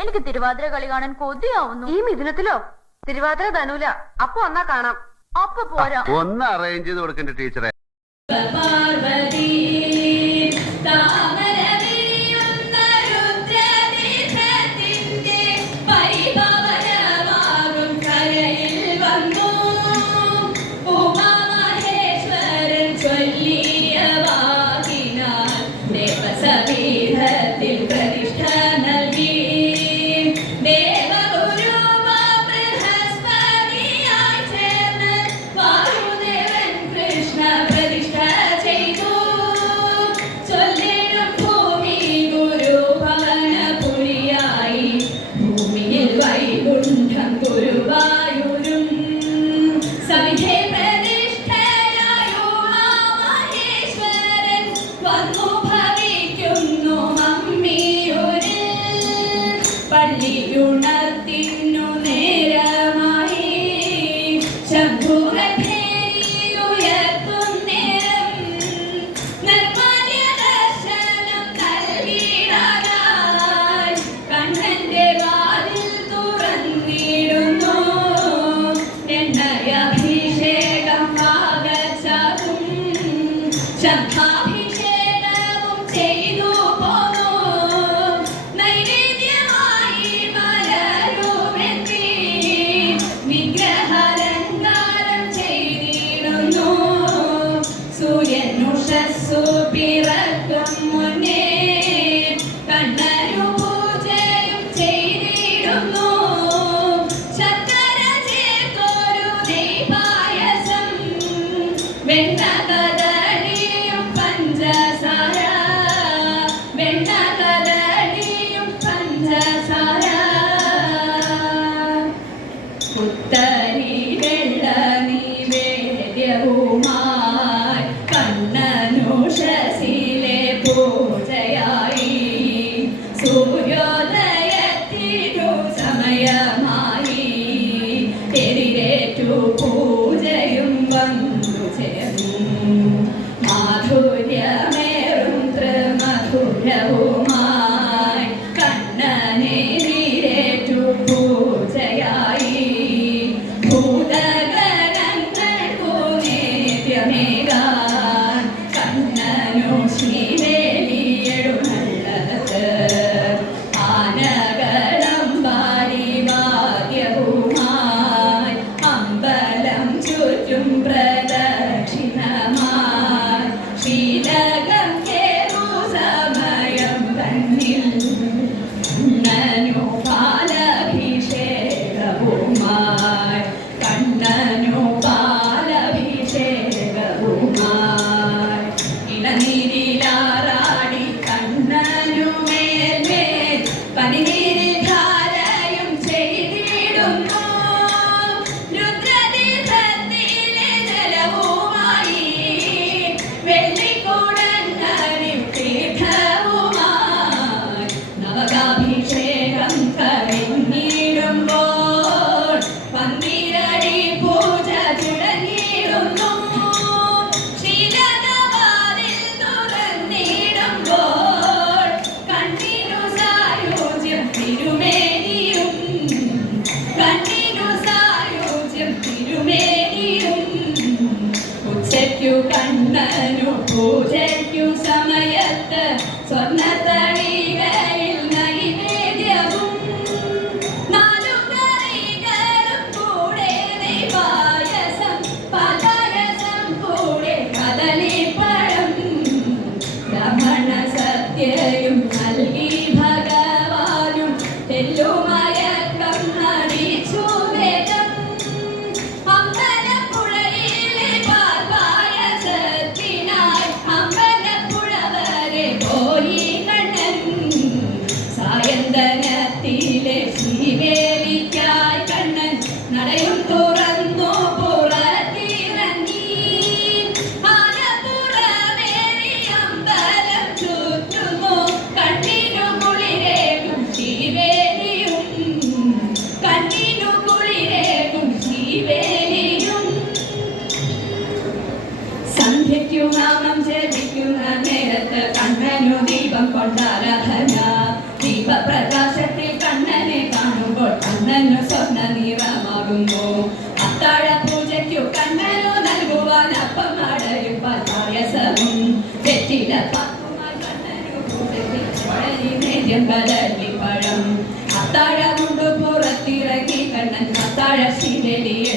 എനിക്ക് തിരുവാതിര കളി കാണാൻ കൊതിയാവുന്നു. ഈ മിഥുനത്തിലോ? തിരുവാതിര ധനൂല. അപ്പൊ വന്നാ കാണാം. അപ്പൊ പോരാ. ഒന്ന് അറേഞ്ച് ചെയ്ത് കൊടുക്കണ്ട ടീച്ചറെ. പള്ളിയുണർത്തിനു നേരമായി ശംഭുരേയുയർത്തും നേരം നിർമ്മാല്യ ദർശനം നൽകിടാനായി കണ്ണന്റെ വാതിൽ തുറന്നിടുന്നു. എണ്ണയഭിഷേകം പാകച്ചാകും ശംഖാഭിഷേകവും ചെയ്തു പോന്നു. സൂര്യനുഷസ്സു പിറക്കും മുന്നേ കണ്ണനു പൂജയും ചെയ്തിടുന്നു. ശർക്കര ചേർത്തൊരു നെയ്പായസം വെണ്ണ കദളിയും പഞ്ചസാര വെണ്ണ കദളിയും പഞ്ചസാര പുത്തരി വെള്ള നിവേദ്യവുമായി കണ്ണനുഷസിലെ പൂജയായി സൂര്യോദയത്തിനു സമയമായി എതിരേറ്റു പൂജയും വന്നു ചേർന്നു. മാധുര്യമേറും ത്രിമധുരവുമായി കണ്ണനെതിരേറ്റു പൂജയായി ഭൂതഗണങ്ങൾക്കു നേദ്യമേകാൻ കണ്ണനു ശ്രീവേലിയെഴുന്നള്ളത്ത് ആനകളം പാടി വാദ്യവുമായി അമ്പലം ചുറ്റും പ്രദക്ഷിണമായി ശീലകം കേറു സമയം തന്നിൽ കണ്ണനു പാലഭിഷേകവുമായി കണ്ണനു പാലഭിഷേകവുമായി ഇളനീരിലാറാടി കണ്ണനു മേൽമേൽ പനിനീരിൽ ധാരയും ചെയ്തിടുന്നു. രുദ്രതീർത്ഥത്തിലെ ജലവുമായി വെള്ളിക്കൂടങ്ങളിൽ തീർത്ഥവുമായി നവകാഭിഷേകം കഴിഞ്ഞിടുമ്പോൾ പന്തിരടി പൂജ തുടങ്ങിയിടുന്നു. ശീലകവാതിൽ തുറന്നിടുമ്പോൾ കണ്ണിനു സായുജ്യം തിരുമേനിയും കണ്ണിനു സായുജ്യം തിരുമേനിയും ഉച്ചയ്ക്കു കണ്ണനു പൂജയ്ക്കു സമയത്ത് സ്വർണ്ണത്തളികയിൽ നൈവേദ്യവും നാലു കറികളും കൂടെ നെയ്പായസം പായസം കൂടെ കദളിപ്പഴം ബ്രാഹ്മണ സദ്യയും നൽകി ഭഗവാനും തെല്ലുമയക്കം നടിച്ചു വേദം. അമ്പലപ്പുഴയിലെ പാൽപായസത്തിനായി അമ്പലപ്പുഴ വരെ പോയി കണ്ണൻ. സായന്തനത്തിലെ ശ്രീവേലിക്കായി കണ്ണൻ നടയും തുറന്നു പുറത്തിറങ്ങി. ആനപ്പുറമേറി അമ്പലം ചുറ്റുന്നു കണ്ണിനു കുളിരേകും ശ്രീവേലിയും കണ്ണിനു കുളിരേകും ശ്രീവേലിയും. സന്ധ്യയ്ക്കു നാമം ജപിക്കുന്ന നേരത്ത് കണ്ണനു ദീപം കൊണ്ടാരാധന. ദീപപ്രകാശത്തിൽ കണ്ണൻ വിളമ്പുവാനപ്പമടയും പായസവും വെറ്റില കടലിപ്പഴം അത്താഴമുണ്ട് പുറത്തിറങ്ങി കണ്ണൻ അത്താഴ ശിവലിയെ